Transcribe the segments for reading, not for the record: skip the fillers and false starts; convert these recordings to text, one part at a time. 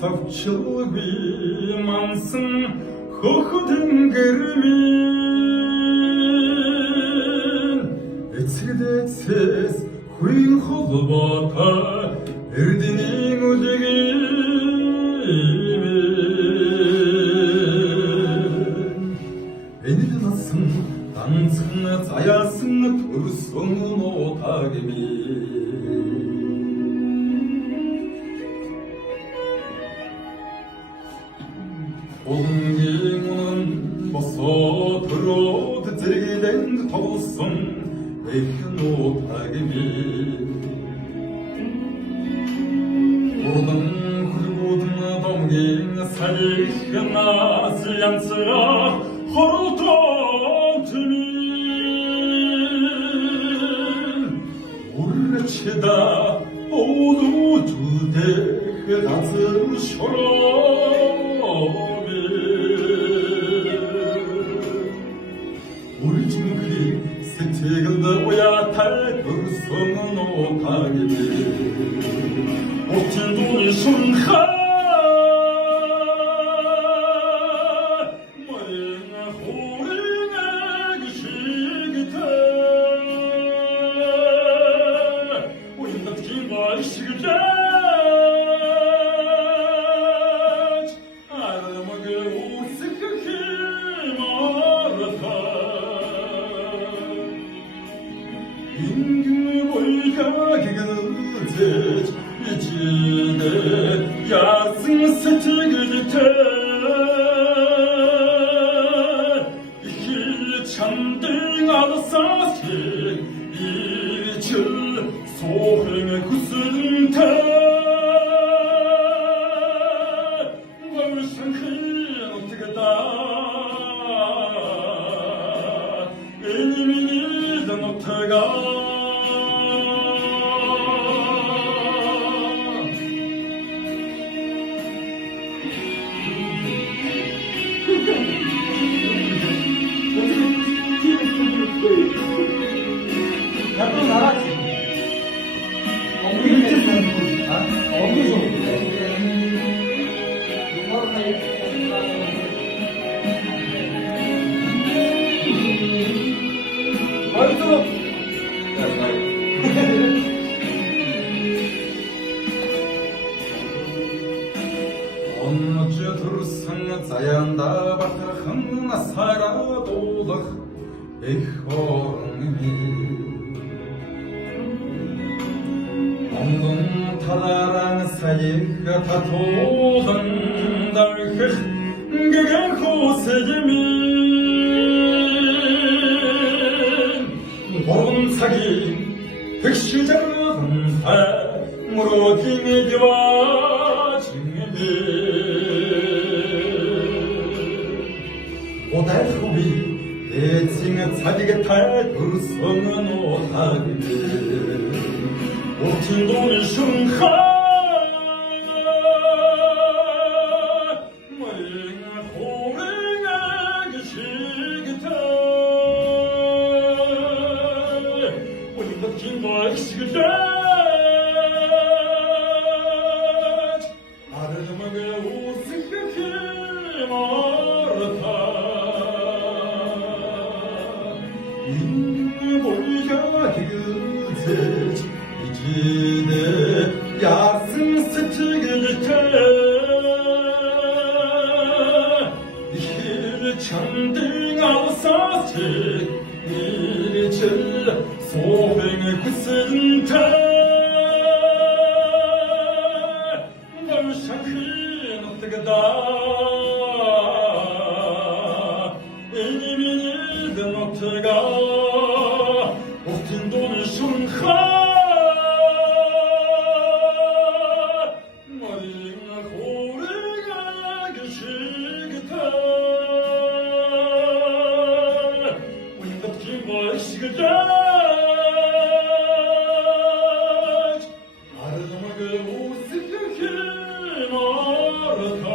Савчыл мансың хохудың кірмен Эцедетсіз хуйын холбата Эрденең өдегемен Энил насың, таңсың, заясың, тұрсың ота кемен Қолың оның баса тұрады зергеден толсын Эйхін ота кемен Ордың күлгудың домген сәлейхін асыянсыға Хорылтан түмен Урчыда оду жүдек тазыр шоромен Урчынкы сетегілді оятай тұрсыңын ота кемен Отын дуны шынға Yazın setigilite İkil çandın alsası İçil soğun kusünte Varışın kıyılıkta Eliminizden otağa 나도 나갔지. 엉덩이 좀 아? 엉덩이 좀. 아이고. Онночы тұрсың заянда батырхың сара толық Эх орыңмен Оңдың талараң сайыққа татудың Дарқық гіген қосыдымен Борын саги түкші жарғын Мұротыңы девачыңы Одай хуби 애칭은 사디게 탈 불성은 오하게 오친동이 슝하 머리가 호랭아 기시기타 오니까 긴거 기시기타 아르마게 오스케케 마르타 이지네 야승 스치기리테 일 참딩 아우사지 일질 소행의 구슬인테 벌상히 어떻게다 이니미니든 어떻게가 오픈 돈을 숭하 머리가 호래가 계시기타 우리가 긴거 시기다 아르마게 오스케케 마르타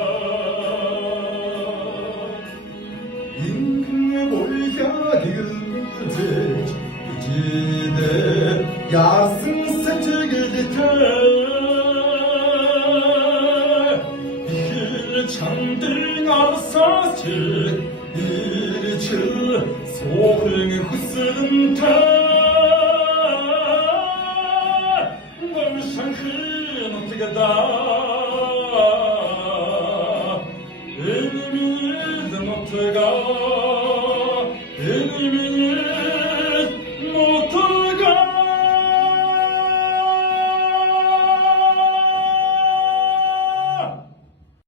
인근의 몰야 기근제 이지네 야승 세척이지테 一切所恨和森他，我伤痕这个大。